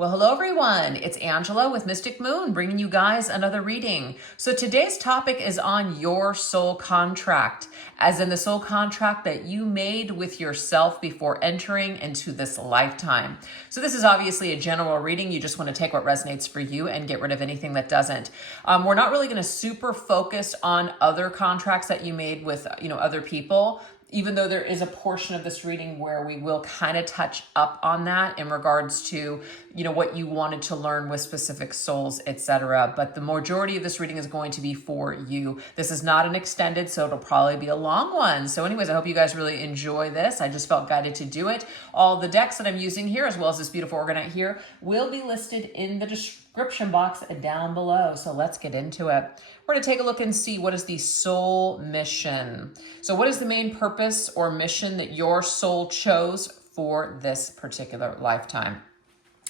Well, hello everyone. It's Angela with Mystic Moon bringing you guys another reading. So today's topic is on your soul contract, as in the soul contract that you made with yourself before entering into this lifetime. So this is obviously a general reading. You just want to take what resonates for you and get rid of anything that doesn't. We're not really going to super focus on other contracts that you made with, other people, even though there is a portion of this reading where we will kind of touch up on that in regards to, what you wanted to learn with specific souls, etc. But the majority of this reading is going to be for you. This is not an extended, so it'll probably be a long one. So anyways, I hope you guys really enjoy this. I just felt guided to do it. All the decks that I'm using here, as well as this beautiful orgonite here, will be listed in the description box down below. So let's get into it. We're going to take a look and see what is the soul mission. So what is the main purpose or mission that your soul chose for this particular lifetime?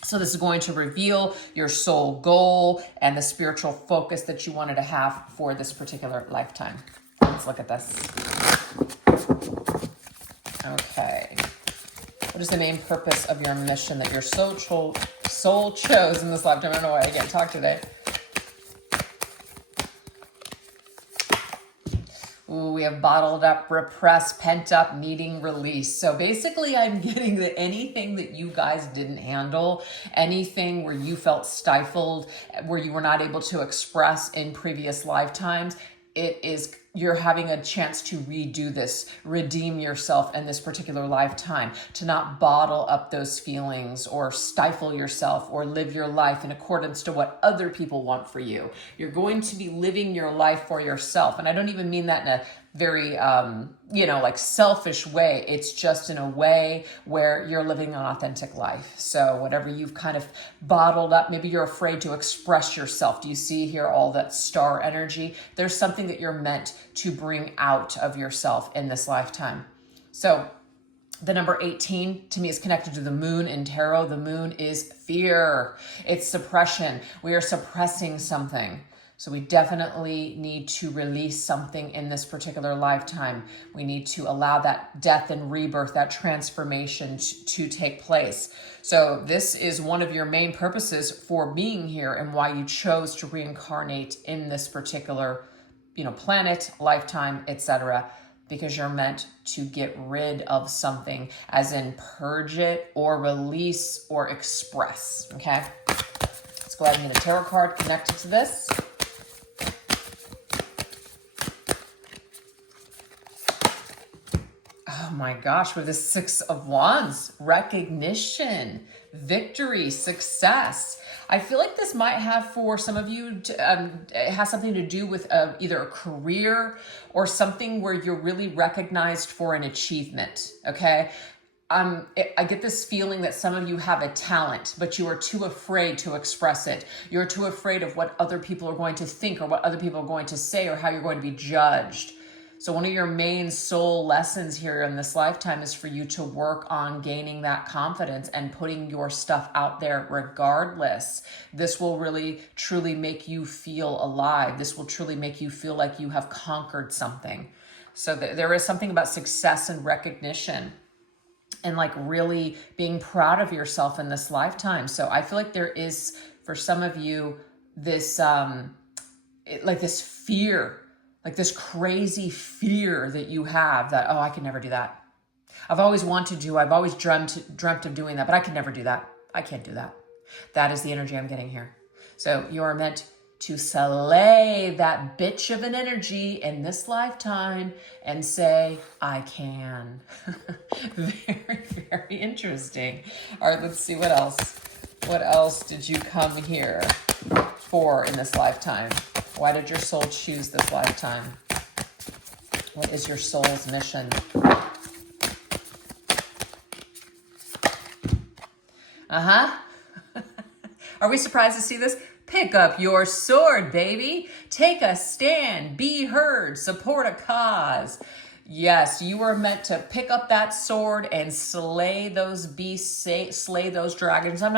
So this is going to reveal your soul goal and the spiritual focus that you wanted to have for this particular lifetime. Let's look at this. Okay. What is the main purpose of your mission that your soul chose in this lifetime? I don't know why I can't talk today. Ooh, we have bottled up, repressed, pent up, needing release. So basically I'm getting that anything that you guys didn't handle, anything where you felt stifled, where you were not able to express in previous lifetimes, you're having a chance to redo this, redeem yourself in this particular lifetime, to not bottle up those feelings or stifle yourself or live your life in accordance to what other people want for you. You're going to be living your life for yourself. And I don't even mean that in a very, selfish way. It's just in a way where you're living an authentic life. So whatever you've kind of bottled up, maybe you're afraid to express yourself. Do you see here all that star energy? There's something that you're meant to bring out of yourself in this lifetime. So the number 18 to me is connected to the moon in tarot. The moon is fear. It's suppression. We are suppressing something. So we definitely need to release something in this particular lifetime. We need to allow that death and rebirth, that transformation to take place. So this is one of your main purposes for being here and why you chose to reincarnate in this particular, planet, lifetime, etc. Because you're meant to get rid of something, as in purge it or release or express, okay? Let's go ahead and get a tarot card connected to this. Oh my gosh, with the Six of Wands, recognition, victory, success. I feel like this might have for some of you, it has something to do with either a career or something where you're really recognized for an achievement, okay? I get this feeling that some of you have a talent, but you are too afraid to express it. You're too afraid of what other people are going to think or what other people are going to say or how you're going to be judged. So one of your main soul lessons here in this lifetime is for you to work on gaining that confidence and putting your stuff out there regardless. This will really, truly make you feel alive. This will truly make you feel like you have conquered something. So there is something about success and recognition and like really being proud of yourself in this lifetime. So I feel like there is, for some of you, this, this fear, like this crazy fear that you have that, oh, I can never do that. I've always wanted to, I've always dreamt of doing that, but I can never do that. I can't do that. That is the energy I'm getting here. So you are meant to slay that bitch of an energy in this lifetime and say, I can. Very, very interesting. All right, let's see what else. What else did you come here for in this lifetime? Why did your soul choose this lifetime? What is your soul's mission? Are we surprised to see this? Pick up your sword, baby. Take a stand. Be heard. Support a cause. Yes, you are meant to pick up that sword and slay those beasts, slay those dragons. I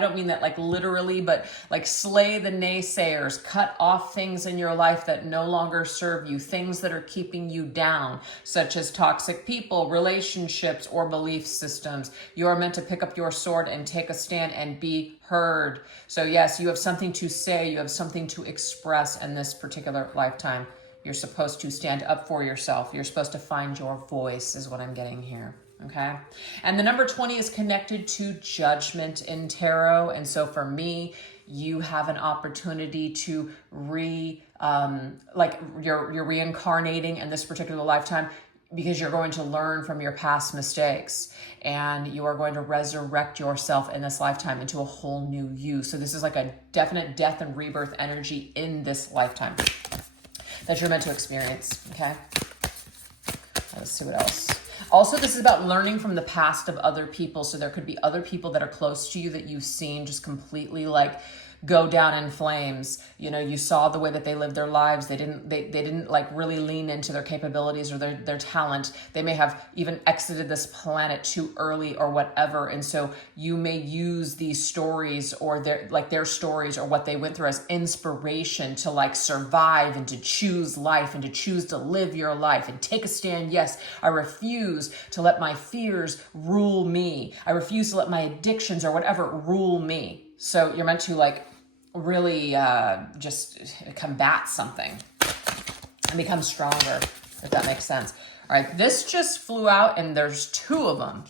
don't mean that like literally, but like slay the naysayers, cut off things in your life that no longer serve you, things that are keeping you down, such as toxic people, relationships, or belief systems. You are meant to pick up your sword and take a stand and be heard. So yes, you have something to say, you have something to express in this particular lifetime. You're supposed to stand up for yourself. You're supposed to find your voice is what I'm getting here, okay? And the number 20 is connected to judgment in tarot. And so for me, you have an opportunity to you're reincarnating in this particular lifetime because you're going to learn from your past mistakes and you are going to resurrect yourself in this lifetime into a whole new you. So this is like a definite death and rebirth energy in this lifetime that you're meant to experience, okay? Let's see what else. Also, this is about learning from the past of other people. So there could be other people that are close to you that you've seen just completely like go down in flames. You know, you saw the way that they lived their lives. They didn't like really lean into their capabilities or their talent. They may have even exited this planet too early or whatever. And so you may use these stories or their stories or what they went through as inspiration to like survive and to choose life and to choose to live your life and take a stand. Yes, I refuse to let my fears rule me. I refuse to let my addictions or whatever rule me. So you're meant to like really just combat something and become stronger, if that makes sense. All right, this just flew out and there's two of them.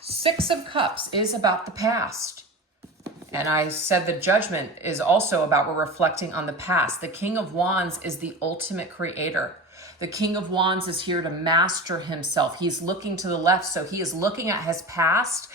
6 of Cups is about the past. And I said the Judgment is also about we're reflecting on the past. The King of Wands is the ultimate creator. The King of Wands is here to master himself. He's looking to the left, so he is looking at his past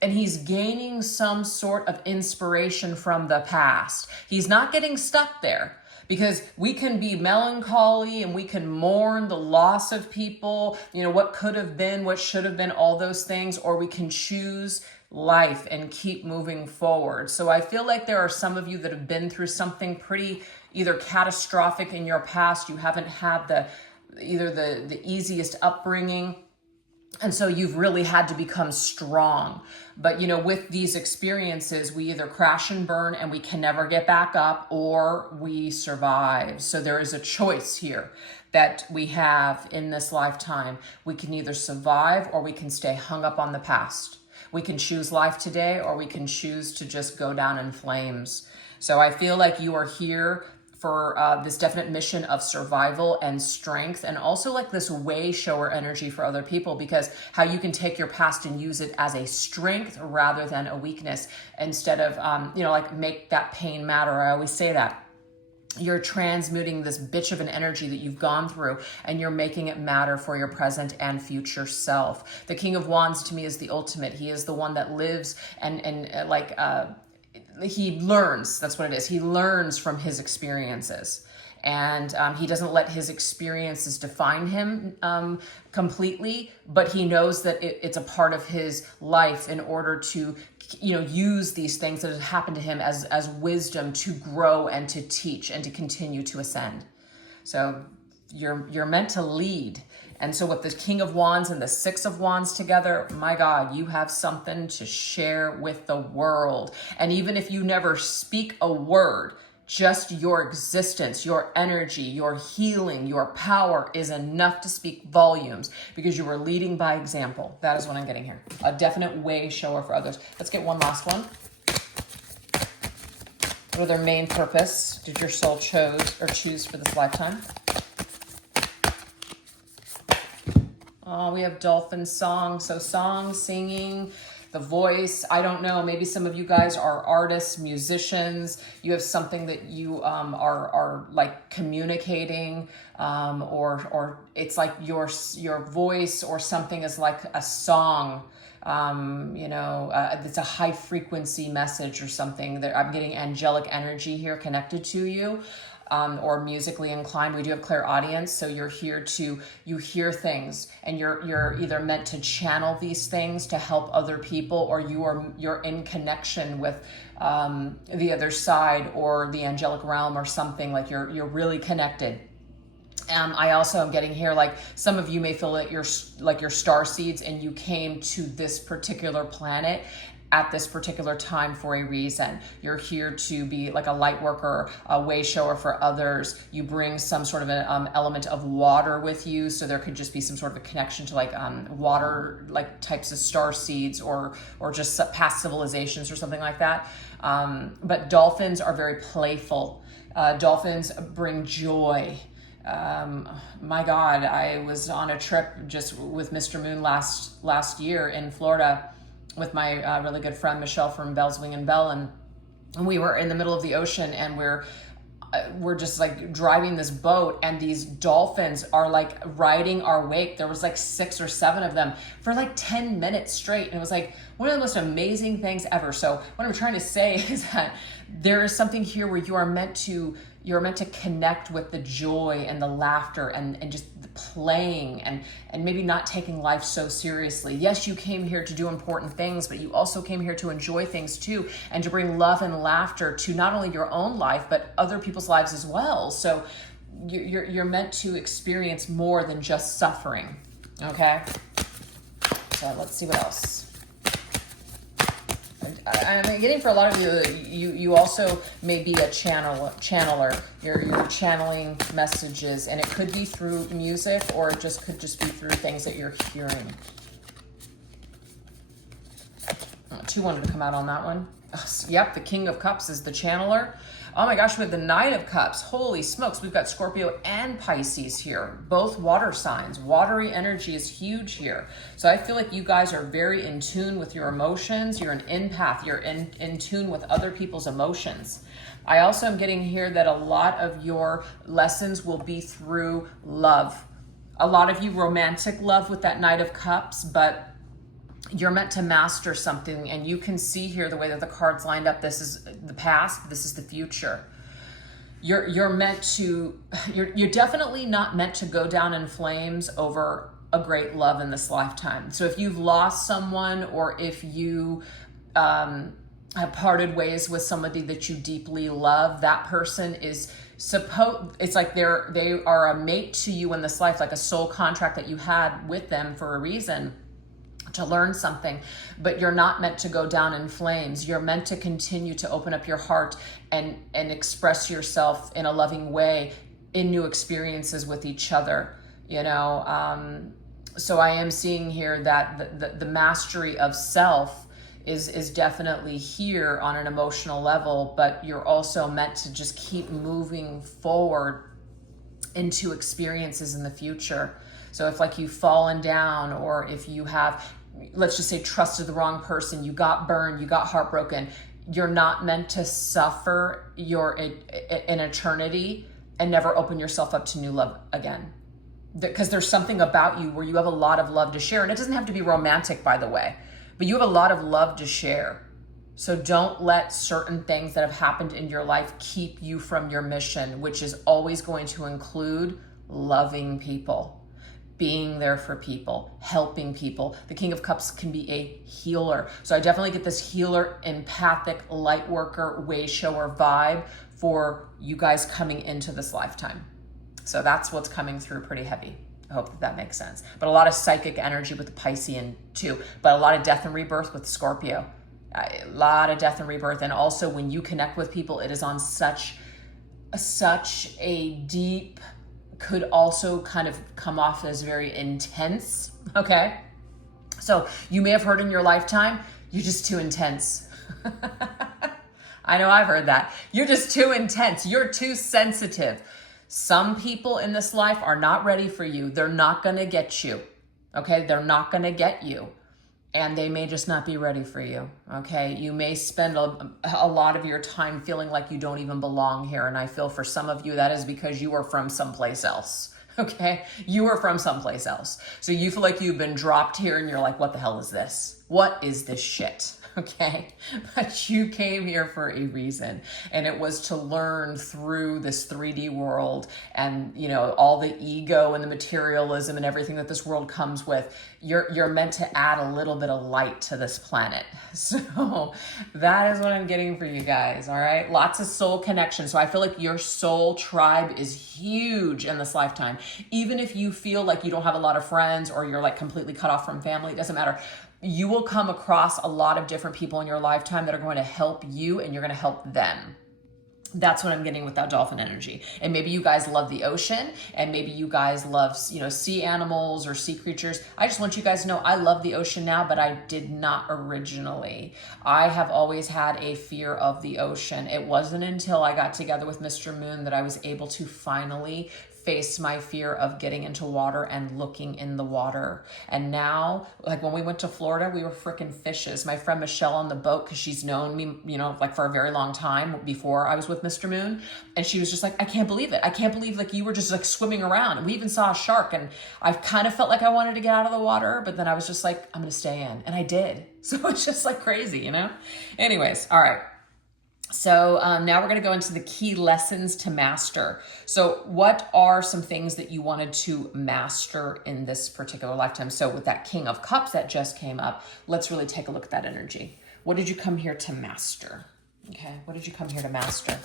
and he's gaining some sort of inspiration from the past. He's not getting stuck there because we can be melancholy and we can mourn the loss of people, you know, what could have been, what should have been, all those things, or we can choose life and keep moving forward. So I feel like there are some of you that have been through something pretty either catastrophic in your past. You haven't had the easiest upbringing. And so you've really had to become strong. But, you know, with these experiences, we either crash and burn and we can never get back up, or we survive. So there is a choice here that we have in this lifetime. We can either survive or we can stay hung up on the past. We can choose life today or we can choose to just go down in flames. So I feel like you are here for this definite mission of survival and strength, and also like this way shower energy for other people, because how you can take your past and use it as a strength rather than a weakness, instead of, like make that pain matter. I always say that. You're transmuting this bitch of an energy that you've gone through and you're making it matter for your present and future self. The King of Wands to me is the ultimate. He is the one that lives he learns. That's what it is. He learns from his experiences, and he doesn't let his experiences define him completely, but he knows that it's a part of his life in order to, use these things that have happened to him as wisdom to grow and to teach and to continue to ascend. So you're meant to lead. And so with the King of Wands and the 6 of Wands together, my God, you have something to share with the world. And even if you never speak a word, just your existence, your energy, your healing, your power is enough to speak volumes, because you are leading by example. That is what I'm getting here. A definite way shower for others. Let's get one last one. What their main purpose did your soul choose for this lifetime? Oh, we have dolphin song. So song, singing, the voice. I don't know. Maybe some of you guys are artists, musicians. You have something that you are like communicating, or it's like your voice or something is like a song. It's a high frequency message or something. I'm getting angelic energy here connected to you. Or musically inclined. We do have clairaudience, so you're here you hear things, and you're either meant to channel these things to help other people, or you're in connection with the other side or the angelic realm or something, like you're really connected. I also am getting here, like some of you may feel that you're like your star seeds and you came to this particular planet at this particular time for a reason. You're here to be like a light worker, a way shower for others. You bring some sort of an element of water with you. So there could just be some sort of a connection to like water, like types of star seeds or just past civilizations or something like that. But dolphins are very playful. Dolphins bring joy. My God, I was on a trip just with Mr. Moon last year in Florida with my really good friend Michelle from Bell's Wing and Bell, and we were in the middle of the ocean, and we're just like driving this boat, and these dolphins are like riding our wake. There was like 6 or 7 of them for like 10 minutes straight, and it was like one of the most amazing things ever. So what I'm trying to say is that there is something here where you're meant to connect with the joy and the laughter and just the playing and maybe not taking life so seriously. Yes, you came here to do important things, but you also came here to enjoy things too, and to bring love and laughter to not only your own life, but other people's lives as well. So you're meant to experience more than just suffering, okay? So let's see what else. I'm getting for a lot of you also may be a channeler. You're channeling messages, and it could be through music, or it could just be through things that you're hearing. 2 wanted to come out on that one. Yep, the King of Cups is the channeler. Oh my gosh, we have the Knight of Cups. Holy smokes, we've got Scorpio and Pisces here, both water signs. Watery energy is huge here. So I feel like you guys are very in tune with your emotions. You're an empath. You're in tune with other people's emotions. I also am getting here that a lot of your lessons will be through love. A lot of you romantic love with that Knight of Cups, but you're meant to master something, and you can see here the way that the cards lined up. This is the past, this is the future. You're definitely not meant to go down in flames over a great love in this lifetime. So if you've lost someone, or if you have parted ways with somebody that you deeply love, that person is it's like they are a mate to you in this life, like a soul contract that you had with them for a reason, to learn something. But you're not meant to go down in flames. You're meant to continue to open up your heart and express yourself in a loving way in new experiences with each other, you know. So I am seeing here that the mastery of self is definitely here on an emotional level, but you're also meant to just keep moving forward into experiences in the future. So if like you've fallen down, or if you have, let's just say, trusted the wrong person, you got burned, you got heartbroken, you're not meant to suffer an eternity and never open yourself up to new love again. Because there's something about you where you have a lot of love to share. And it doesn't have to be romantic, by the way, but you have a lot of love to share. So don't let certain things that have happened in your life keep you from your mission, which is always going to include loving people, being there for people, helping people. The King of Cups can be a healer. So I definitely get this healer, empathic, light worker, way shower vibe for you guys coming into this lifetime. So that's what's coming through pretty heavy. I hope that makes sense. But a lot of psychic energy with the Piscean too, but a lot of death and rebirth with Scorpio. A lot of death and rebirth. And also when you connect with people, it is on such a deep, could also kind of come off as very intense, okay? So you may have heard in your lifetime, you're just too intense. I know I've heard that. You're just too intense. You're too sensitive. Some people in this life are not ready for you. They're not gonna get you, okay? They're not gonna get you. And they may just not be ready for you, okay? You may spend a lot of your time feeling like you don't even belong here. And I feel for some of you, that is because you are from someplace else, okay? You are from someplace else. So you feel like you've been dropped here and you're like, what the hell is this? What is this shit, okay? But you came here for a reason, and it was to learn through this 3D world and, you know, all the ego and the materialism and everything that this world comes with. You're meant to add a little bit of light to this planet. So that is what I'm getting for you guys, all right? Lots of soul connection. So I feel like your soul tribe is huge in this lifetime. Even if you feel like you don't have a lot of friends or you're like completely cut off from family, it doesn't matter. You will come across a lot of different people in your lifetime that are going to help you, and you're going to help them. That's what I'm getting with that dolphin energy. And maybe you guys love the ocean, and maybe you guys love, you know, sea animals or sea creatures. I just want you guys to know I love the ocean now, but I did not originally. I have always had a fear of the ocean. It wasn't until I got together with Mr. Moon that I was able to finally face my fear of getting into water and looking in the water. And now, like when we went to Florida, we were freaking fishes. My friend Michelle on the boat, because she's known me, you know, like for a very long time before I was with Mr. Moon. And she was just like, I can't believe it. I can't believe like you were just like swimming around. And we even saw a shark, and I kind of felt like I wanted to get out of the water, but then I was just like, I'm going to stay in. And I did. So it's just like crazy, you know? Anyways, all right. So now we're going to go into the key lessons to master. So what are some things that you wanted to master in this particular lifetime? So with that King of Cups that just came up, let's really take a look at that energy. What did you come here to master? Okay, what did you come here to master?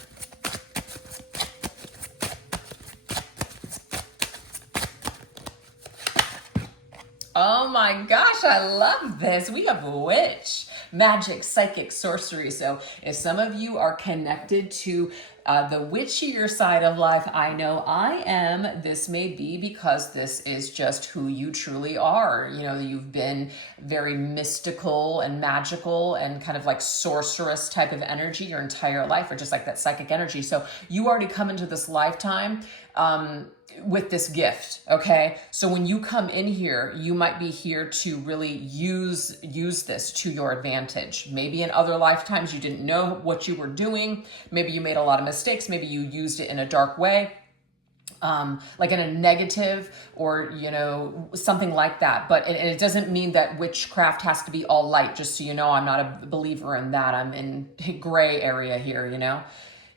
Oh my gosh, I love this. We have witch, magic, psychic, sorcery. So if some of you are connected to the witchier side of life, I know I am. This may be because this is just who you truly are. You know, you've been very mystical and magical and kind of like sorceress type of energy your entire life, or just like that psychic energy. So you already come into this lifetime with this gift, okay? So when you come in here, you might be here to really use this to your advantage. Maybe in other lifetimes you didn't know what you were doing. Maybe you made a lot of mistakes. Maybe you used it in a dark way, like in a negative, or, you know, something like that. But it doesn't mean that witchcraft has to be all light, just so you know. I'm not a believer in that. I'm in gray area here, you know?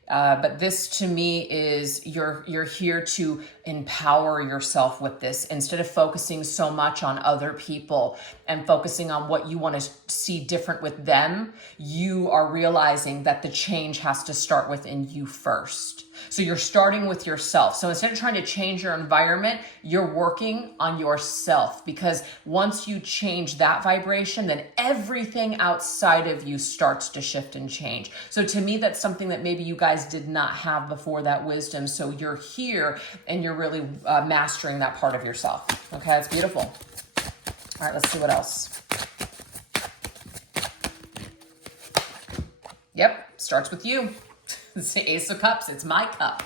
But this to me is you're here to empower yourself with this, instead of focusing so much on other people and focusing on what you want to see different with them. You are realizing that the change has to start within you first. So you're starting with yourself. So instead of trying to change your environment, you're working on yourself, because once you change that vibration, then everything outside of you starts to shift and change. So to me, that's something that maybe you guys did not have before, that wisdom. So you're here and you're really mastering that part of yourself. Okay, that's beautiful. All right, let's see what else. Yep, starts with you. It's the Ace of Cups. It's my cup.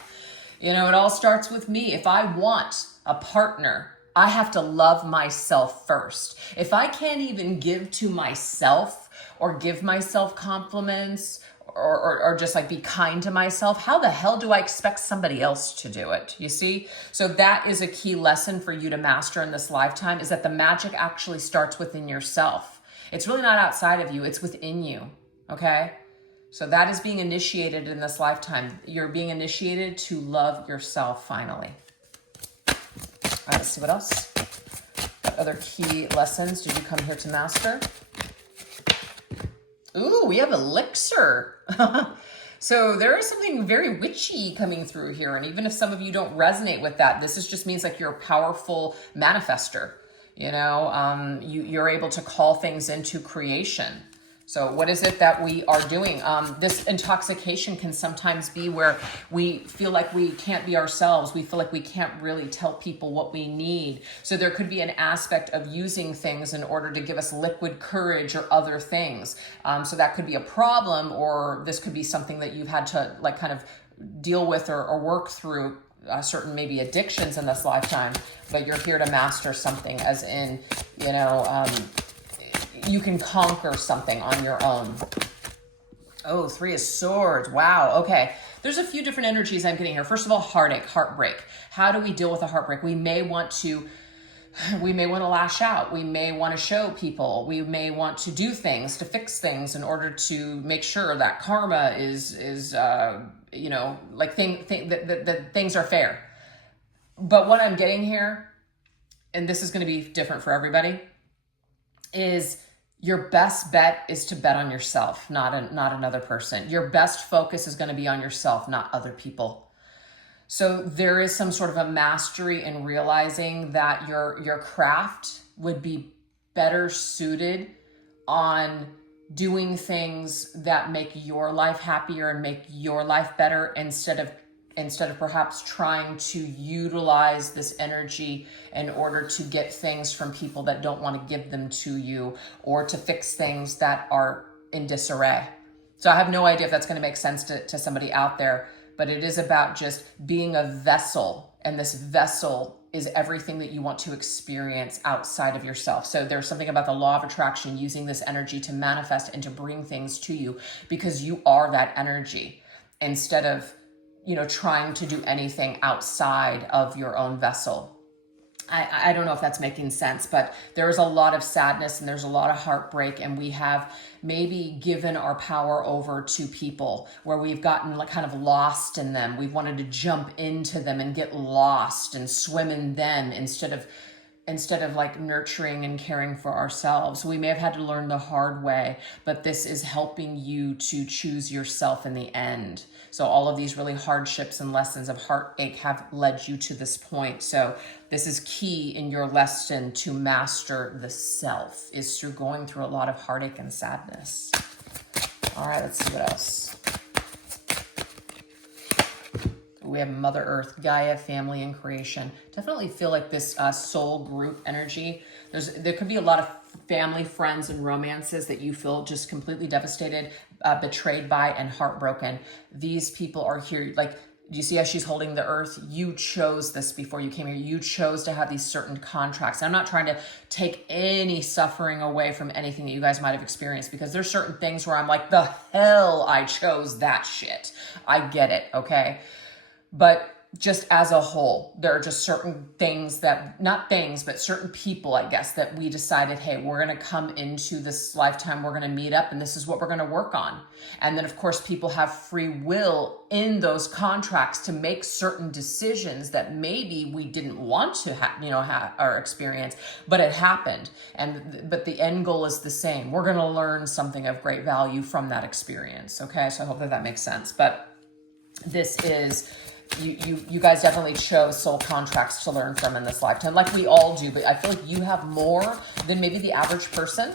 You know, it all starts with me. If I want a partner, I have to love myself first. If I can't even give to myself or give myself compliments or just like be kind to myself, how the hell do I expect somebody else to do it? You see? So that is a key lesson for you to master in this lifetime, is that the magic actually starts within yourself. It's really not outside of you. It's within you. Okay? So that is being initiated in this lifetime. You're being initiated to love yourself finally. All right, let's see what else. What other key lessons did you come here to master? Ooh, we have elixir. So there is something very witchy coming through here. And even if some of you don't resonate with that, this just means like you're a powerful manifester. You know, you're able to call things into creation. So what is it that we are doing? This intoxication can sometimes be where we feel like we can't be ourselves. We feel like we can't really tell people what we need. So there could be an aspect of using things in order to give us liquid courage or other things. So that could be a problem, or this could be something that you've had to like kind of deal with or work through. Certain maybe addictions in this lifetime, but you're here to master something, as in, you know, you can conquer something on your own. Oh, Three of Swords. Wow. Okay. There's a few different energies I'm getting here. First of all, heartache, heartbreak. How do we deal with a heartbreak? We may want to we may want to lash out. We may want to show people. We may want to do things to fix things in order to make sure that karma is like that things are fair. But what I'm getting here, and this is going to be different for everybody, is your best bet is to bet on yourself, not another person. Your best focus is going to be on yourself, not other people. So there is some sort of a mastery in realizing that your craft would be better suited on doing things that make your life happier and make your life better instead of perhaps trying to utilize this energy in order to get things from people that don't want to give them to you, or to fix things that are in disarray. So I have no idea if that's going to make sense to somebody out there, but it is about just being a vessel, and this vessel is everything that you want to experience outside of yourself. So there's something about the law of attraction, using this energy to manifest and to bring things to you, because you are that energy, instead of trying to do anything outside of your own vessel. I don't know if that's making sense, but there's a lot of sadness and there's a lot of heartbreak, and we have maybe given our power over to people where we've gotten kind of lost in them. We've wanted to jump into them and get lost and swim in them instead of like nurturing and caring for ourselves. We may have had to learn the hard way, but this is helping you to choose yourself in the end. So all of these really hardships and lessons of heartache have led you to this point. So this is key in your lesson to master the self, is through going through a lot of heartache and sadness. All right, let's see what else. We have Mother Earth, Gaia, family, and creation. Definitely feel like this soul group energy. There could be a lot of family, friends, and romances that you feel just completely devastated, betrayed by, and heartbroken. These people are here. Like, do you see how she's holding the earth? You chose this before you came here. You chose to have these certain contracts. I'm not trying to take any suffering away from anything that you guys might have experienced, because there's certain things where I'm like, the hell I chose that shit. I get it, okay? But just as a whole, there are just certain things but certain people, I guess, that we decided, hey, we're going to come into this lifetime, we're going to meet up, and this is what we're going to work on. And then, of course, people have free will in those contracts to make certain decisions that maybe we didn't want to have or experience, but it happened. But the end goal is the same. We're going to learn something of great value from that experience. Okay, so I hope that makes sense. But this is... You guys definitely chose soul contracts to learn from in this lifetime, like we all do, but I feel like you have more than maybe the average person,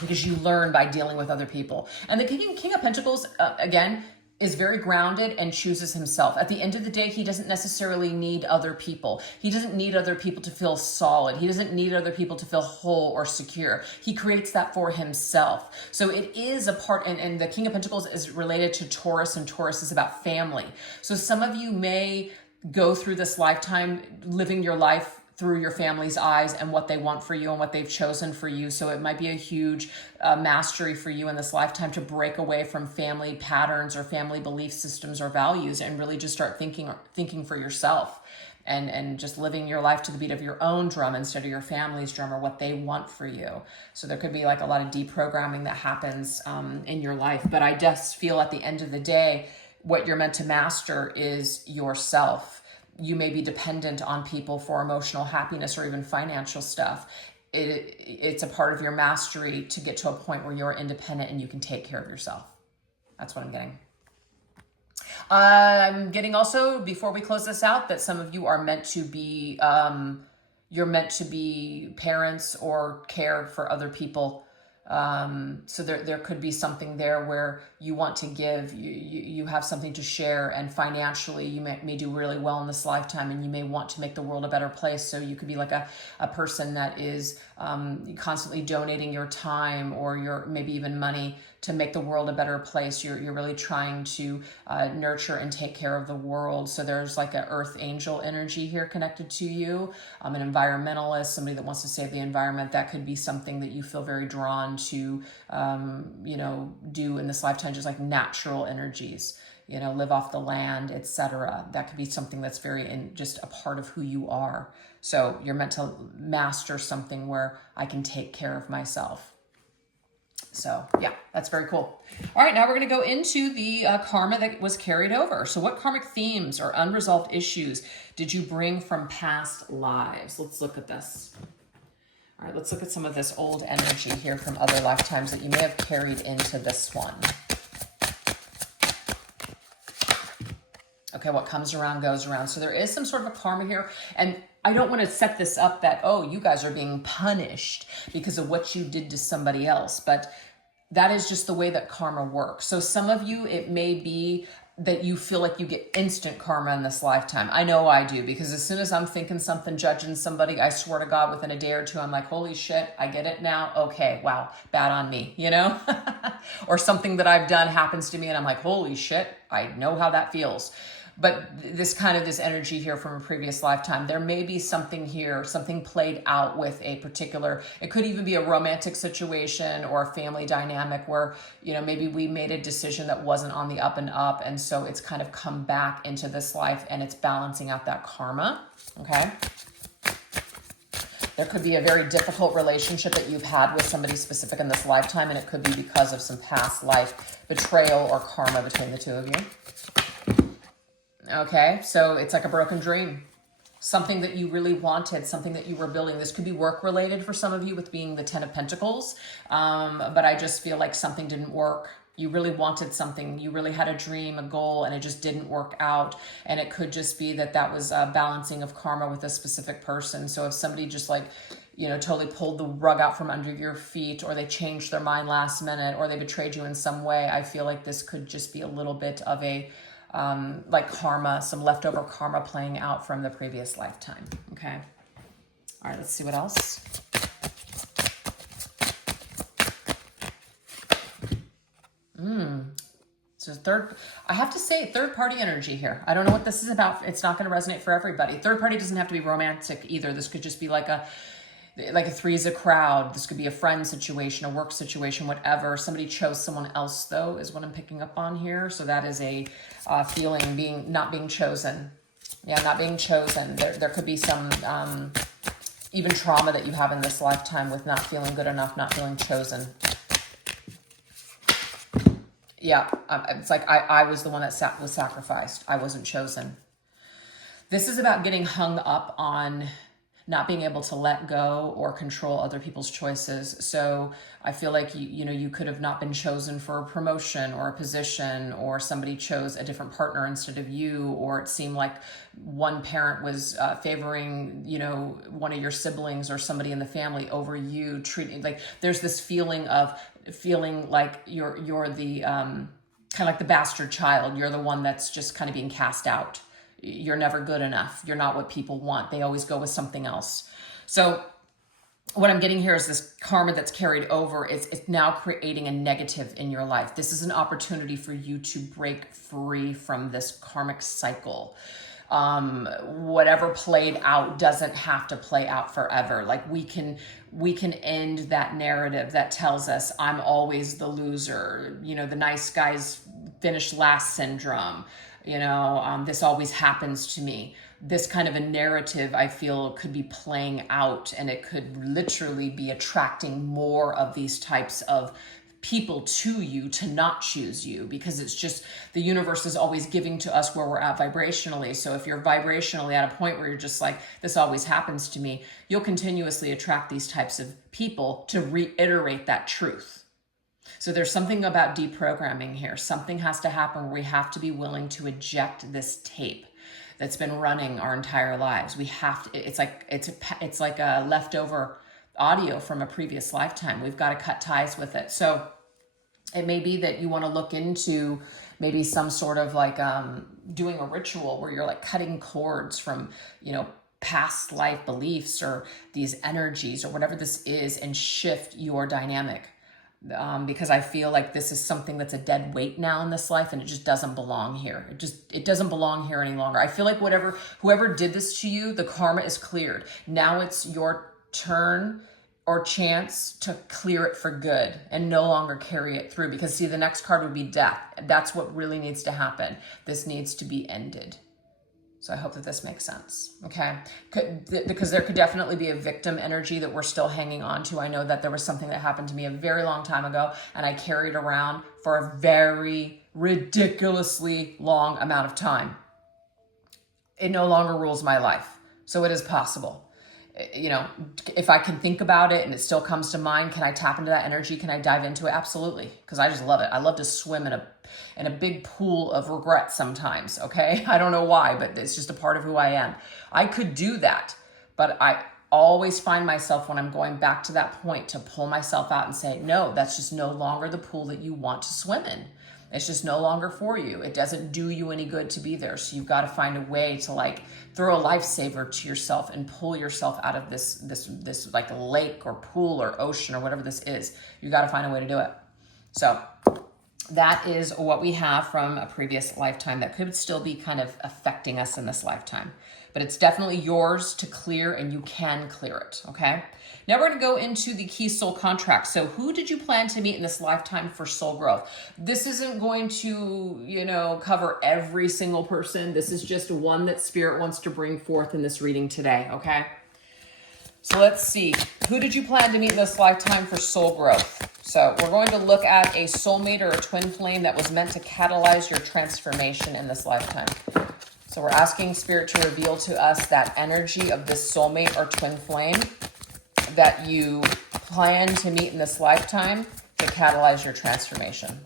because you learn by dealing with other people. And the King of Pentacles, again, is very grounded and chooses himself. At the end of the day, he doesn't necessarily need other people. He doesn't need other people to feel solid. He doesn't need other people to feel whole or secure. He creates that for himself. So it is a part, and the King of Pentacles is related to Taurus, and Taurus is about family. So some of you may go through this lifetime living your life through your family's eyes and what they want for you and what they've chosen for you. So it might be a huge mastery for you in this lifetime to break away from family patterns or family belief systems or values, and really just start thinking for yourself, and just living your life to the beat of your own drum instead of your family's drum or what they want for you. So there could be like a lot of deprogramming that happens in your life. But I just feel at the end of the day, what you're meant to master is yourself. You may be dependent on people for emotional happiness or even financial stuff. It's a part of your mastery to get to a point where you're independent and you can take care of yourself. That's what I'm getting. I'm getting also, before we close this out, that some of you are meant to be, you're meant to be parents or care for other people. So there could be something there where you want to give, you have something to share, and financially you may do really well in this lifetime, and you may want to make the world a better place. So you could be like a person that is constantly donating your time or your maybe even money to make the world a better place. You're really trying to nurture and take care of the world. So there's like an earth angel energy here connected to you, an environmentalist, somebody that wants to save the environment. That could be something that you feel very drawn to, do in this lifetime, just like natural energies. live off the land, etc. That could be something that's just a part of who you are. So you're meant to master something where I can take care of myself. So yeah, that's very cool. All right, now we're going to go into the karma that was carried over. So what karmic themes or unresolved issues did you bring from past lives? Let's look at this. All right, let's look at some of this old energy here from other lifetimes that you may have carried into this one. Okay, what comes around goes around. So there is some sort of a karma here. And I don't want to set this up that, oh, you guys are being punished because of what you did to somebody else. But that is just the way that karma works. So some of you, it may be that you feel like you get instant karma in this lifetime. I know I do, because as soon as I'm thinking something, judging somebody, I swear to God, within a day or two, I'm like, holy shit, I get it now. Okay, wow, bad on me, Or something that I've done happens to me and I'm like, holy shit, I know how that feels. But this energy here from a previous lifetime, there may be something here, something played out with a particular, it could even be a romantic situation or a family dynamic where, maybe we made a decision that wasn't on the up and up. And so it's kind of come back into this life and it's balancing out that karma. Okay. There could be a very difficult relationship that you've had with somebody specific in this lifetime. And it could be because of some past life betrayal or karma between the two of you. Okay, so it's like a broken dream. Something that you really wanted, something that you were building. This could be work related for some of you with being the 10 of Pentacles. But I just feel like something didn't work. You really wanted something. You really had a dream, a goal, and it just didn't work out. And it could just be that was a balancing of karma with a specific person. So if somebody just totally pulled the rug out from under your feet, or they changed their mind last minute, or they betrayed you in some way, I feel like this could just be a little bit of a karma, some leftover karma playing out from the previous lifetime. Okay. All right, let's see what else. So I have to say third party energy here. I don't know what this is about. It's not going to resonate for everybody. Third party doesn't have to be romantic either. This could just be like a three's a crowd. This could be a friend situation, a work situation, whatever. Somebody chose someone else, though, is what I'm picking up on here. So that is a feeling not being chosen. Yeah, not being chosen. There could be some even trauma that you have in this lifetime with not feeling good enough, not feeling chosen. Yeah, it's like I was the one that was sacrificed. I wasn't chosen. This is about getting hung up on not being able to let go or control other people's choices. So I feel like you could have not been chosen for a promotion or a position, or somebody chose a different partner instead of you, or it seemed like one parent was favoring one of your siblings or somebody in the family over you. Treating like there's this feeling like you're the kind of like the bastard child. You're the one that's just kind of being cast out. You're never good enough. You're not what people want. They always go with something else. So what I'm getting here is this karma that's carried over. It's now creating a negative in your life. This is an opportunity for you to break free from this karmic cycle. Whatever played out doesn't have to play out forever. Like we can end that narrative that tells us I'm always the loser. The nice guys finish last syndrome. This always happens to me. This kind of a narrative, I feel, could be playing out, and it could literally be attracting more of these types of people to you to not choose you, because it's just the universe is always giving to us where we're at vibrationally. So if you're vibrationally at a point where you're just like, this always happens to me, you'll continuously attract these types of people to reiterate that truth. So there's something about deprogramming here. Something has to happen where we have to be willing to eject this tape that's been running our entire lives. We have to, it's like a leftover audio from a previous lifetime. We've got to cut ties with it. So it may be that you want to look into maybe some sort of like doing a ritual where you're like cutting cords from, past life beliefs or these energies or whatever this is, and shift your dynamic. Because I feel like this is something that's a dead weight now in this life, and it just doesn't belong here. It doesn't belong here any longer. I feel like whoever did this to you, the karma is cleared. Now it's your turn or chance to clear it for good and no longer carry it through. Because see, the next card would be death. That's what really needs to happen. This needs to be ended. So I hope that this makes sense, okay? Because there could definitely be a victim energy that we're still hanging on to. I know that there was something that happened to me a very long time ago, and I carried around for a very ridiculously long amount of time. It no longer rules my life. So it is possible. You know, if I can think about it and it still comes to mind, can I tap into that energy? Can I dive into it? Absolutely. Because I just love it. I love to swim in a big pool of regret sometimes. Okay. I don't know why, but it's just a part of who I am. I could do that, but I always find myself when I'm going back to that point to pull myself out and say, no, that's just no longer the pool that you want to swim in. It's just no longer for you. It doesn't do you any good to be there. So you've got to find a way to like throw a lifesaver to yourself and pull yourself out of this like lake or pool or ocean or whatever this is. You got to find a way to do it. So that is what we have from a previous lifetime that could still be kind of affecting us in this lifetime. But it's definitely yours to clear, and you can clear it, okay? Now we're going to go into the key soul contract. So who did you plan to meet in this lifetime for soul growth? This isn't going to, you know, cover every single person. This is just one that Spirit wants to bring forth in this reading today, okay? So let's see. Who did you plan to meet in this lifetime for soul growth? So we're going to look at a soulmate or a twin flame that was meant to catalyze your transformation in this lifetime. So we're asking Spirit to reveal to us that energy of this soulmate or twin flame that you plan to meet in this lifetime to catalyze your transformation.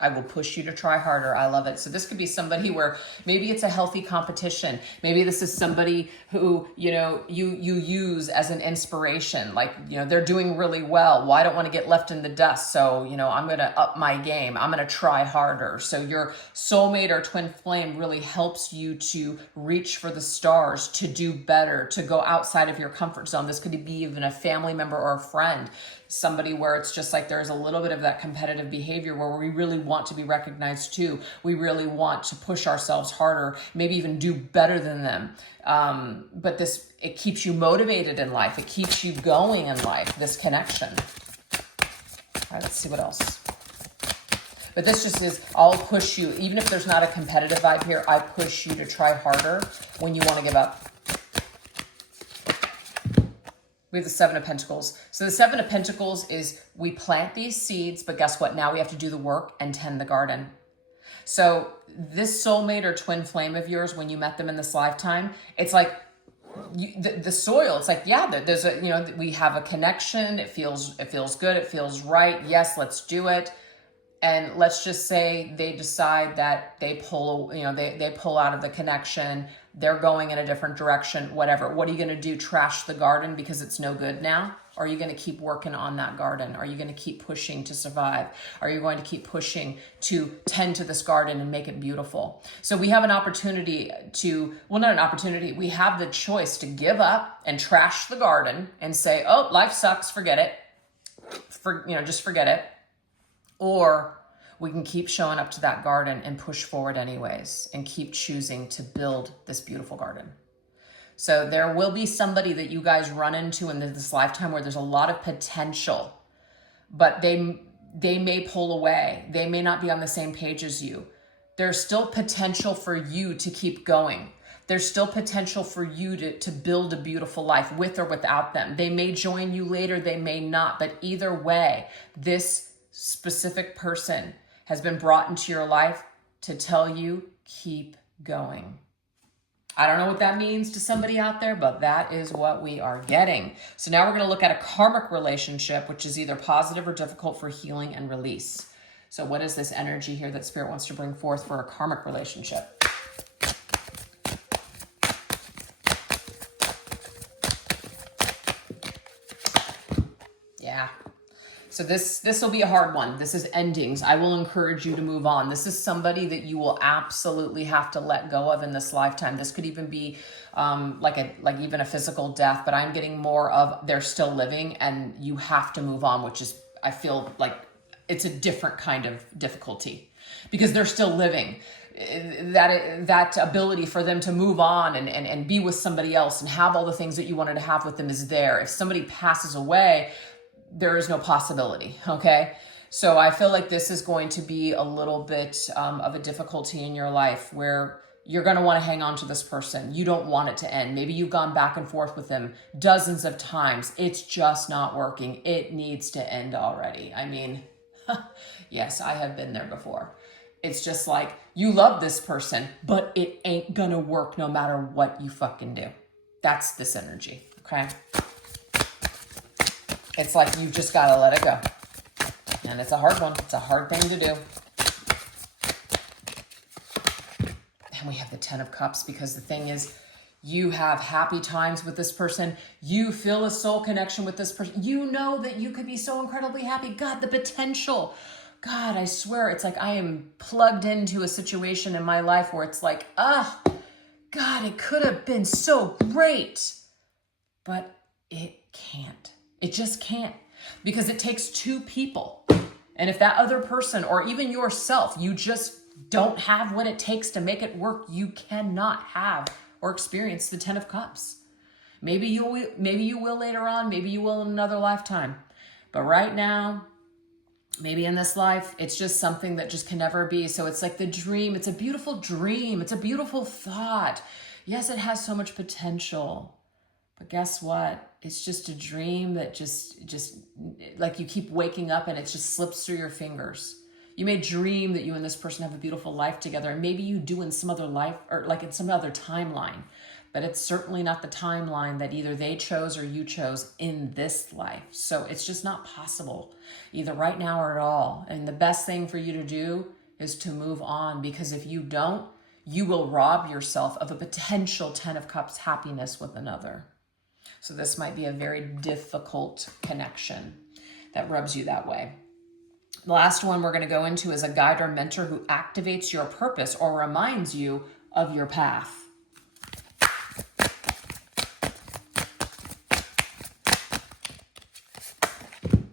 I will push you to try harder. I love it. So this could be somebody where maybe it's a healthy competition. Maybe this is somebody who, you know, you use as an inspiration. Like, you know, they're doing really well. Well, I don't want to get left in the dust. So, you know, I'm going to up my game. I'm going to try harder. So your soulmate or twin flame really helps you to reach for the stars, to do better, to go outside of your comfort zone. This could be even a family member or a friend. Somebody where it's just like there's a little bit of that competitive behavior where we really want to be recognized too. We really want to push ourselves harder, maybe even do better than them. But it keeps you motivated in life. It keeps you going in life, this connection. All right, let's see what else. But this just is, I'll push you, even if there's not a competitive vibe here, I push you to try harder when you want to give up. We have the Seven of Pentacles. So the Seven of Pentacles is we plant these seeds, but guess what? Now we have to do the work and tend the garden. So this soulmate or twin flame of yours, when you met them in this lifetime, it's like the soil. It's like, yeah, there's a, you know, we have a connection. It feels good. It feels right. Yes, let's do it. And let's just say they decide that they pull, you know, they pull out of the connection. They're going in a different direction, whatever. What are you going to do? Trash the garden because it's no good now? Or are you going to keep working on that garden? Are you going to keep pushing to survive? Are you going to keep pushing to tend to this garden and make it beautiful? So we have an opportunity to, well, not an opportunity. We have the choice to give up and trash the garden and say, oh, life sucks. Forget it. Just forget it. Or we can keep showing up to that garden and push forward anyways and keep choosing to build this beautiful garden. So there will be somebody that you guys run into in this lifetime where there's a lot of potential, but they may pull away. They may not be on the same page as you. There's still potential for you to keep going. There's still potential for you to build a beautiful life with or without them. They may join you later, they may not, but either way, this specific person has been brought into your life to tell you, keep going. I don't know what that means to somebody out there, but that is what we are getting. So now we're going to look at a karmic relationship, which is either positive or difficult for healing and release. So what is this energy here that Spirit wants to bring forth for a karmic relationship? Yeah. So this will be a hard one. This is endings. I will encourage you to move on. This is somebody that you will absolutely have to let go of in this lifetime. This could even be like even a physical death, but I'm getting more of they're still living and you have to move on, which is, I feel like it's a different kind of difficulty because they're still living. that ability for them to move on and be with somebody else and have all the things that you wanted to have with them is there. If somebody passes away, there is no possibility, okay? So I feel like this is going to be a little bit of a difficulty in your life where you're going to want to hang on to this person. You don't want it to end. Maybe you've gone back and forth with them dozens of times. It's just not working. It needs to end already. I mean, yes, I have been there before. It's just like, you love this person, but it ain't gonna work no matter what you fucking do. That's this energy, okay? It's like you've just gotta let it go. And it's a hard one. It's a hard thing to do. And we have the 10 of Cups because the thing is, you have happy times with this person. You feel a soul connection with this person. You know that you could be so incredibly happy. God, the potential. God, I swear, it's like I am plugged into a situation in my life where it's like, God, it could have been so great. But it can't. It just can't. Because it takes two people. And if that other person, or even yourself, you just don't have what it takes to make it work, you cannot have or experience the 10 of Cups. Maybe you will later on. Maybe you will in another lifetime. But right now, maybe in this life, it's just something that just can never be. So it's like the dream. It's a beautiful dream. It's a beautiful thought. Yes, it has so much potential. But guess what? It's just a dream that just like you keep waking up and it just slips through your fingers. You may dream that you and this person have a beautiful life together. And maybe you do in some other life or like in some other timeline. But it's certainly not the timeline that either they chose or you chose in this life. So it's just not possible, either right now or at all. And the best thing for you to do is to move on, because if you don't, you will rob yourself of a potential 10 of Cups happiness with another. So this might be a very difficult connection that rubs you that way. The last one we're going to go into is a guide or mentor who activates your purpose or reminds you of your path.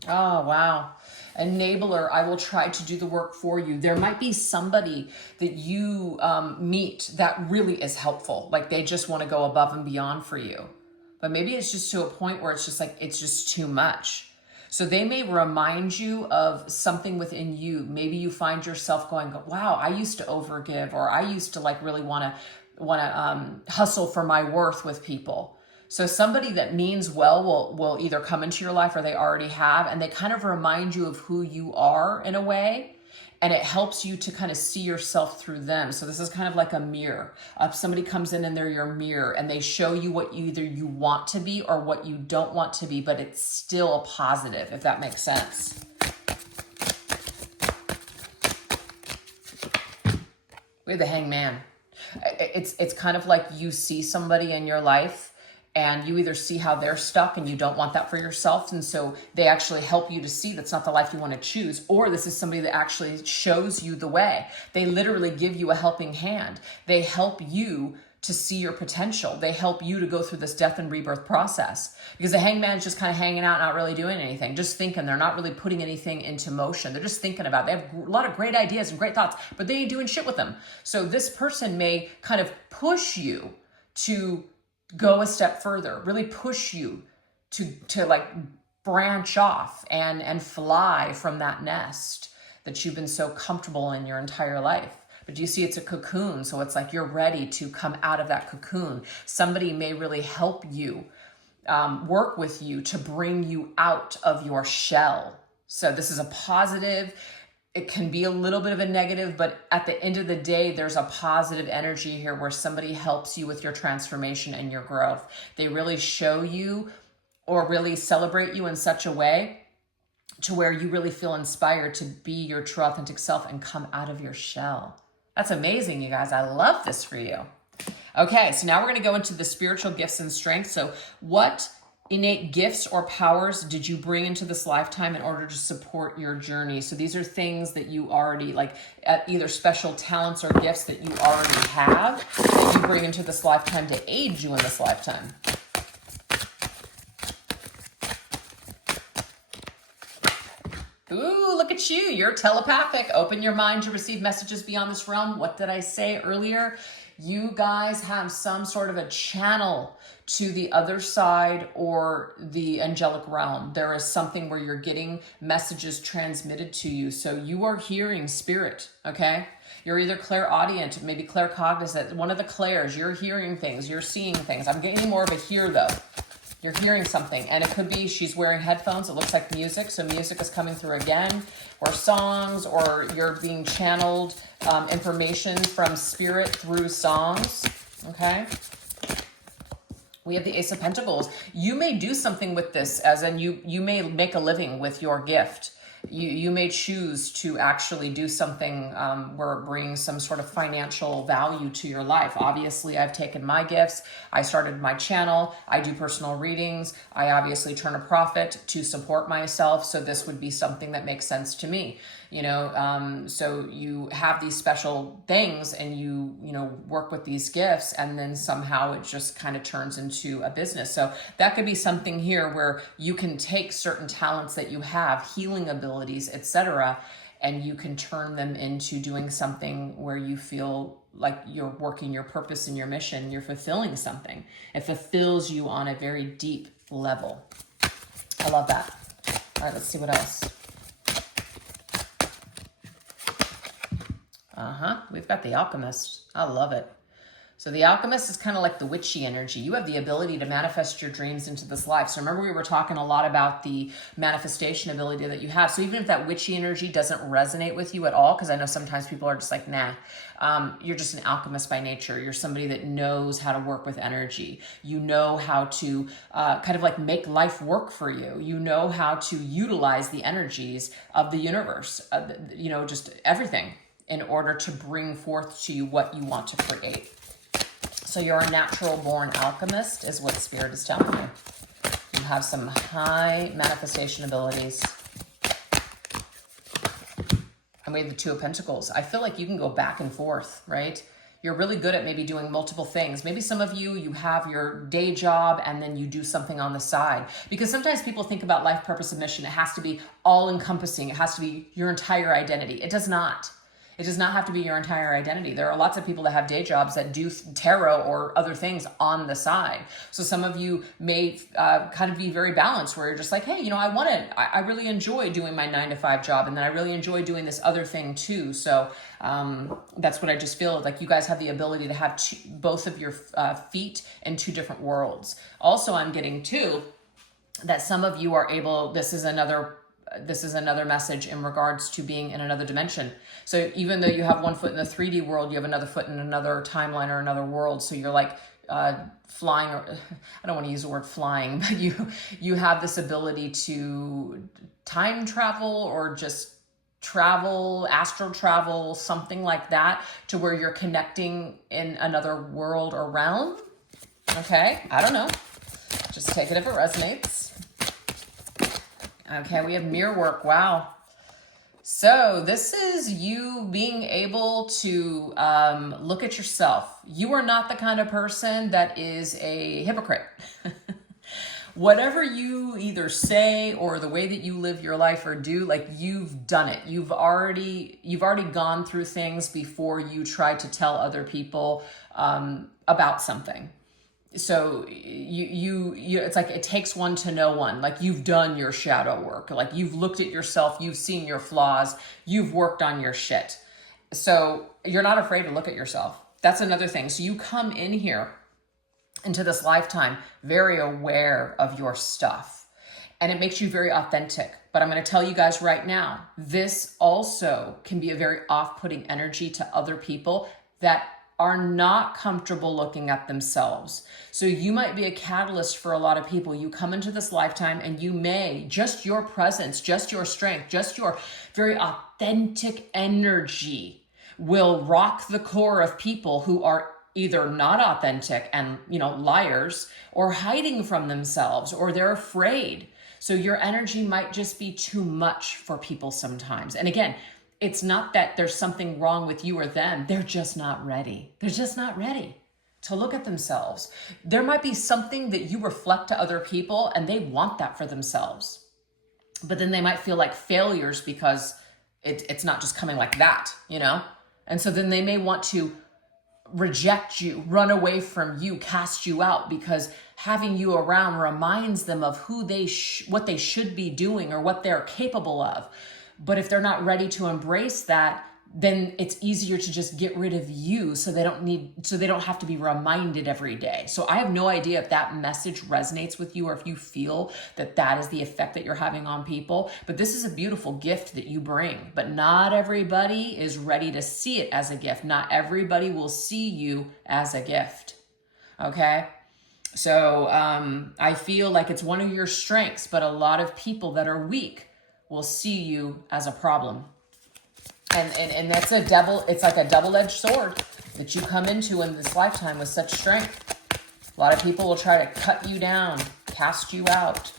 Oh, wow. Enabler, I will try to do the work for you. There might be somebody that you meet that really is helpful. Like they just want to go above and beyond for you. But maybe it's just to a point where it's just like, it's just too much. So they may remind you of something within you. Maybe you find yourself going, wow, I used to overgive, or I used to like really want to hustle for my worth with people. So somebody that means well will either come into your life or they already have, and they kind of remind you of who you are in a way, and it helps you to kind of see yourself through them. So this is kind of like a mirror. Somebody comes in and they're your mirror, and they show you what either you want to be or what you don't want to be, but it's still a positive, if that makes sense. We have the Hangman. It's kind of like you see somebody in your life, and you either see how they're stuck and you don't want that for yourself, and so they actually help you to see that's not the life you want to choose, or this is somebody that actually shows you the way. They literally give you a helping hand. They help you to see your potential. They help you to go through this death and rebirth process, because the Hangman is just kind of hanging out, not really doing anything, just thinking. They're not really putting anything into motion. They're just thinking about it. They have a lot of great ideas and great thoughts, but they ain't doing shit with them. So this person may kind of push you to go a step further, really push you to like branch off and fly from that nest that you've been so comfortable in your entire life. But you see, it's a cocoon. So it's like you're ready to come out of that cocoon. Somebody may really help you, work with you to bring you out of your shell. So this is a positive. It can be a little bit of a negative, but at the end of the day, there's a positive energy here where somebody helps you with your transformation and your growth. They really show you or really celebrate you in such a way to where you really feel inspired to be your true authentic self and come out of your shell. That's amazing, you guys. I love this for you. Okay, so now we're going to go into the spiritual gifts and strengths. So what innate gifts or powers did you bring into this lifetime in order to support your journey? So these are things that you already like, either special talents or gifts that you already have that you bring into this lifetime to aid you in this lifetime. Ooh, look at you. You're telepathic. Open your mind to receive messages beyond this realm. What did I say earlier? You guys have some sort of a channel to the other side or the angelic realm. There is something where you're getting messages transmitted to you. So you are hearing spirit, okay? You're either clairaudient, maybe claircognizant, one of the clairs. You're hearing things, you're seeing things. I'm getting more of a hear though. You're hearing something, and it could be she's wearing headphones. It looks like music, so music is coming through again, or songs, or you're being channeled information from spirit through songs, okay? We have the Ace of Pentacles. You may do something with this, as in you may make a living with your gift. You may choose to actually do something where it brings some sort of financial value to your life. Obviously, I've taken my gifts. I started my channel. I do personal readings. I obviously turn a profit to support myself. So this would be something that makes sense to me. You know, so you have these special things and you work with these gifts, and then somehow it just kind of turns into a business. So that could be something here where you can take certain talents that you have, healing abilities, etc., and you can turn them into doing something where you feel like you're working your purpose and your mission, you're fulfilling something. It fulfills you on a very deep level. I love that. All right, let's see what else. We've got the Alchemist. I love it. So the Alchemist is kind of like the witchy energy. You have the ability to manifest your dreams into this life. So remember, we were talking a lot about the manifestation ability that you have. So even if that witchy energy doesn't resonate with you at all, because I know sometimes people are just like, nah, you're just an alchemist by nature. You're somebody that knows how to work with energy. You know how to kind of like make life work for you. You know how to utilize the energies of the universe, just everything, in order to bring forth to you what you want to create. So you're a natural born alchemist is what Spirit is telling you. You have some high manifestation abilities. And we have the Two of Pentacles. I feel like you can go back and forth, right? You're really good at maybe doing multiple things. Maybe some of you have your day job and then you do something on the side. Because sometimes people think about life purpose and mission. It has to be all encompassing. It has to be your entire identity. It does not. It does not have to be your entire identity. There are lots of people that have day jobs that do tarot or other things on the side. So some of you may kind of be very balanced, where you're just like, hey, I really enjoy doing my 9-to-5 job, and then I really enjoy doing this other thing too. So that's what I just feel like. You guys have the ability to have both of your feet in two different worlds. Also, I'm getting too that some of you are able, this is another message in regards to being in another dimension. So even though you have one foot in the 3D world, you have another foot in another timeline or another world. So you're like flying, or I don't want to use the word flying, but you have this ability to time travel or just travel, astral travel, something like that, to where you're connecting in another world or realm. Okay, I don't know. Just take it if it resonates. Okay, we have mirror work. Wow. So this is you being able to look at yourself. You are not the kind of person that is a hypocrite. Whatever you either say or the way that you live your life or do, like, you've done it. You've already gone through things before you try to tell other people about something. So you it's like it takes one to know one. Like, you've done your shadow work. Like, you've looked at yourself, you've seen your flaws, you've worked on your shit. So you're not afraid to look at yourself. That's another thing. So you come in here into this lifetime very aware of your stuff, and it makes you very authentic. But I'm going to tell you guys right now, this also can be a very off-putting energy to other people that are not comfortable looking at themselves. So you might be a catalyst for a lot of people. You come into this lifetime and you may, just your presence, just your strength, just your very authentic energy will rock the core of people who are either not authentic and, liars, or hiding from themselves, or they're afraid. So your energy might just be too much for people sometimes. And again, it's not that there's something wrong with you or them. They're just not ready. They're just not ready to look at themselves. There might be something that you reflect to other people and they want that for themselves. but then they might feel like failures because it's not just coming like that, you know? And so then they may want to reject you, run away from you, cast you out, because having you around reminds them of who what they should be doing or what they're capable of. But if they're not ready to embrace that, then it's easier to just get rid of you so they don't have to be reminded every day. So I have no idea if that message resonates with you or if you feel that that is the effect that you're having on people. But this is a beautiful gift that you bring. But not everybody is ready to see it as a gift. Not everybody will see you as a gift. Okay? So I feel like it's one of your strengths, but a lot of people that are weak will see you as a problem. And that's it's like a double-edged sword that you come into in this lifetime with such strength. A lot of people will try to cut you down, cast you out.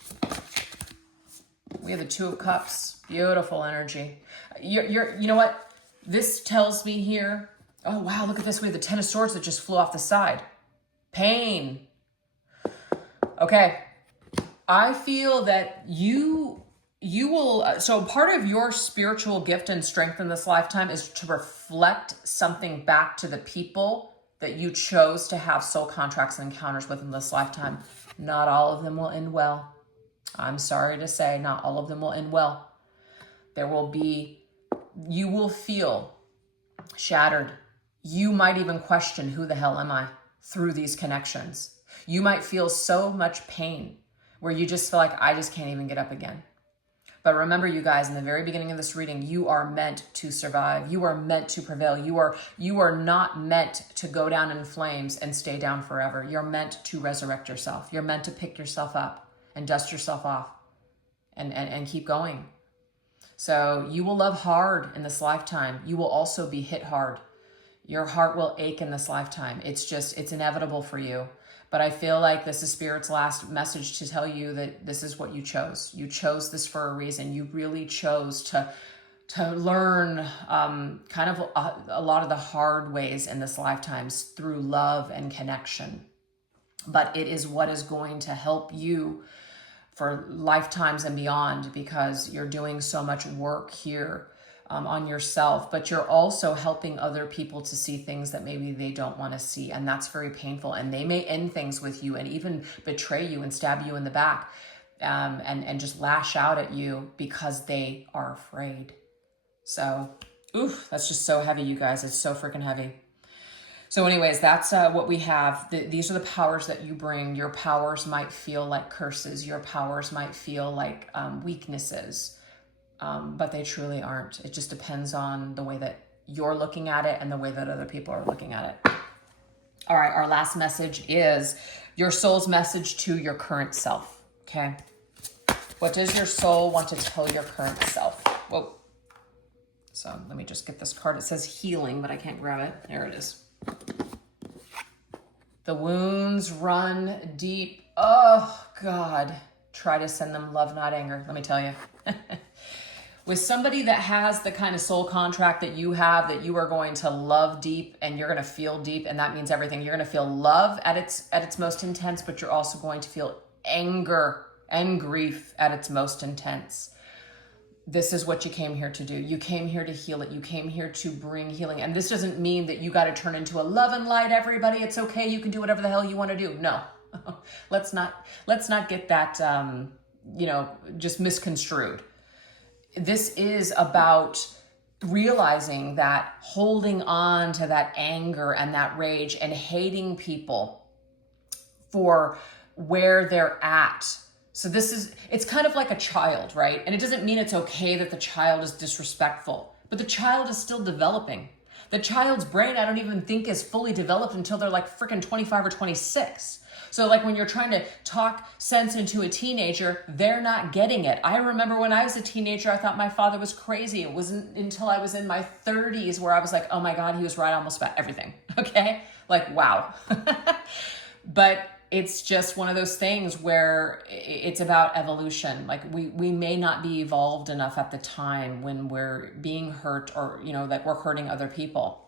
We have the Two of Cups. Beautiful energy. You know what? This tells me here, oh wow, look at this. We have the Ten of Swords that just flew off the side. Pain. Okay. I feel that you will, so part of your spiritual gift and strength in this lifetime is to reflect something back to the people that you chose to have soul contracts and encounters with in this lifetime. Not all of them will end well. I'm sorry to say, not all of them will end well. You will feel shattered. You might even question, who the hell am I, through these connections. You might feel so much pain where you just feel like, I just can't even get up again. But remember, you guys, in the very beginning of this reading, you are meant to survive. You are meant to prevail. You are not meant to go down in flames and stay down forever. You're meant to resurrect yourself. You're meant to pick yourself up and dust yourself off and keep going. So you will love hard in this lifetime. You will also be hit hard. Your heart will ache in this lifetime. It's inevitable for you. But I feel like this is Spirit's last message to tell you that this is what you chose. You chose this for a reason. You really chose to learn kind of a lot of the hard ways in this lifetime through love and connection. But it is what is going to help you for lifetimes and beyond, because you're doing so much work here on yourself, but you're also helping other people to see things that maybe they don't want to see. And that's very painful. And they may end things with you and even betray you and stab you in the back and just lash out at you because they are afraid. So, oof, that's just so heavy, you guys. It's so freaking heavy. So anyways, that's what we have. These are the powers that you bring. Your powers might feel like curses. Your powers might feel like weaknesses. But they truly aren't. It just depends on the way that you're looking at it and the way that other people are looking at it. All right, our last message is your soul's message to your current self, okay? What does your soul want to tell your current self? Whoa. So let me just get this card. It says healing, but I can't grab it. There it is. The wounds run deep. Oh, God. Try to send them love, not anger. Let me tell you. With somebody that has the kind of soul contract that you have, that you are going to love deep and you're going to feel deep, and that means everything. You're going to feel love at its most intense, but you're also going to feel anger and grief at its most intense. This is what you came here to do. You came here to heal it. You came here to bring healing. And this doesn't mean that you got to turn into a love and light everybody. It's okay. You can do whatever the hell you want to do. No, let's not get that, just misconstrued. This is about realizing that holding on to that anger and that rage and hating people for where they're at. So it's kind of like a child, right? And it doesn't mean it's okay that the child is disrespectful, but the child is still developing. The child's brain, I don't even think, is fully developed until they're like freaking 25 or 26. So like when you're trying to talk sense into a teenager, they're not getting it. I remember when I was a teenager, I thought my father was crazy. It wasn't until I was in my 30s where I was like, oh my God, he was right almost about everything. Okay? Like, wow. But it's just one of those things where it's about evolution. Like we may not be evolved enough at the time when we're being hurt or, that we're hurting other people.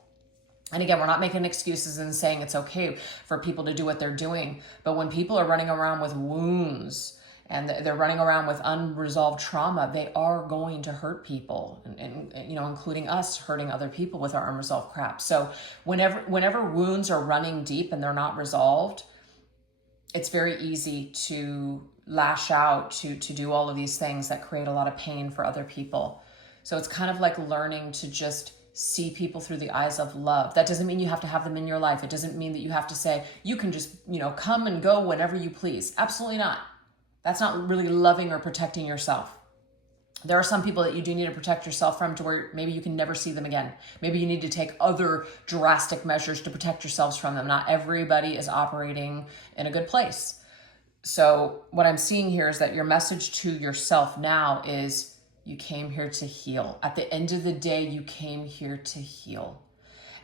And again, we're not making excuses and saying it's okay for people to do what they're doing. But when people are running around with wounds and they're running around with unresolved trauma, they are going to hurt people, and you know, including us hurting other people with our unresolved crap. So whenever wounds are running deep and they're not resolved, it's very easy to lash out, to do all of these things that create a lot of pain for other people. So it's kind of like learning to just see people through the eyes of love. That doesn't mean you have to have them in your life. It doesn't mean that you have to say, you can just, you know, come and go whenever you please. Absolutely not. That's not really loving or protecting yourself. There are some people that you do need to protect yourself from, to where maybe you can never see them again. Maybe you need to take other drastic measures to protect yourselves from them. Not everybody is operating in a good place. So what I'm seeing here is that your message to yourself now is, you came here to heal. At the end of the day, you came here to heal.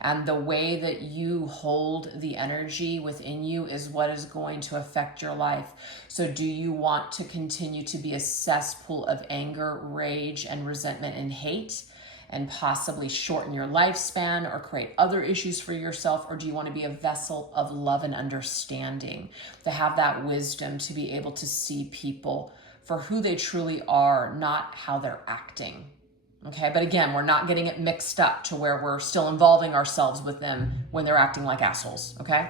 And the way that you hold the energy within you is what is going to affect your life. So do you want to continue to be a cesspool of anger, rage, and resentment and hate, and possibly shorten your lifespan or create other issues for yourself? Or do you want to be a vessel of love and understanding, to have that wisdom to be able to see people for who they truly are, not how they're acting? Okay, but again, we're not getting it mixed up to where we're still involving ourselves with them when they're acting like assholes, okay?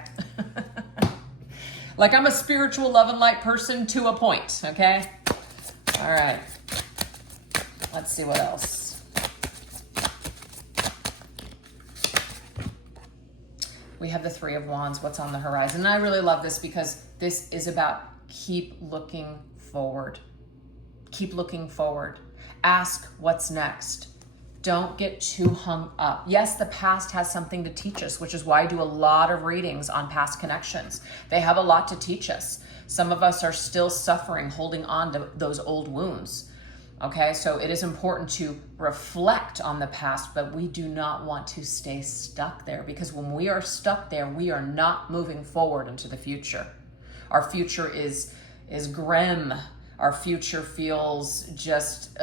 Like, I'm a spiritual love and light person to a point, okay? All right, let's see what else. We have the Three of Wands, what's on the horizon. And I really love this because this is about keep looking forward. Keep looking forward. Ask what's next. Don't get too hung up. Yes, the past has something to teach us, which is why I do a lot of readings on past connections. They have a lot to teach us. Some of us are still suffering, holding on to those old wounds. Okay, so it is important to reflect on the past, but we do not want to stay stuck there, because when we are stuck there, we are not moving forward into the future. Our future is grim. Our future feels just,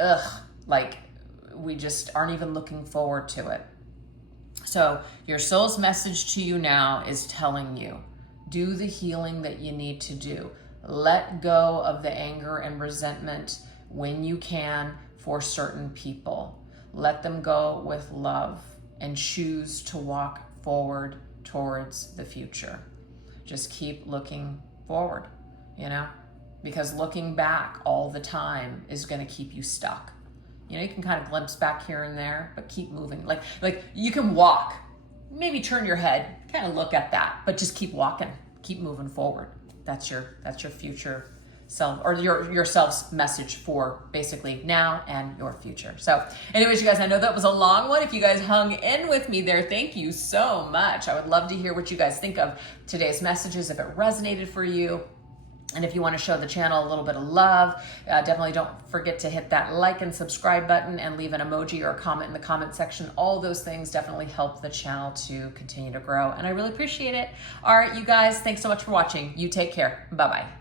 like we just aren't even looking forward to it. So your soul's message to you now is telling you, do the healing that you need to do. Let go of the anger and resentment when you can for certain people. Let them go with love and choose to walk forward towards the future. Just keep looking forward, you know? Because looking back all the time is going to keep you stuck. You know, you can kind of glimpse back here and there, but keep moving. Like you can walk, maybe turn your head, kind of look at that, but just keep walking, keep moving forward. That's your future self, or your self's message for basically now and your future. So anyways, you guys, I know that was a long one. If you guys hung in with me there, thank you so much. I would love to hear what you guys think of today's messages, if it resonated for you. And if you want to show the channel a little bit of love, definitely don't forget to hit that like and subscribe button, and leave an emoji or a comment in the comment section. All those things definitely help the channel to continue to grow, and I really appreciate it. All right, you guys, thanks so much for watching. You take care. Bye-bye.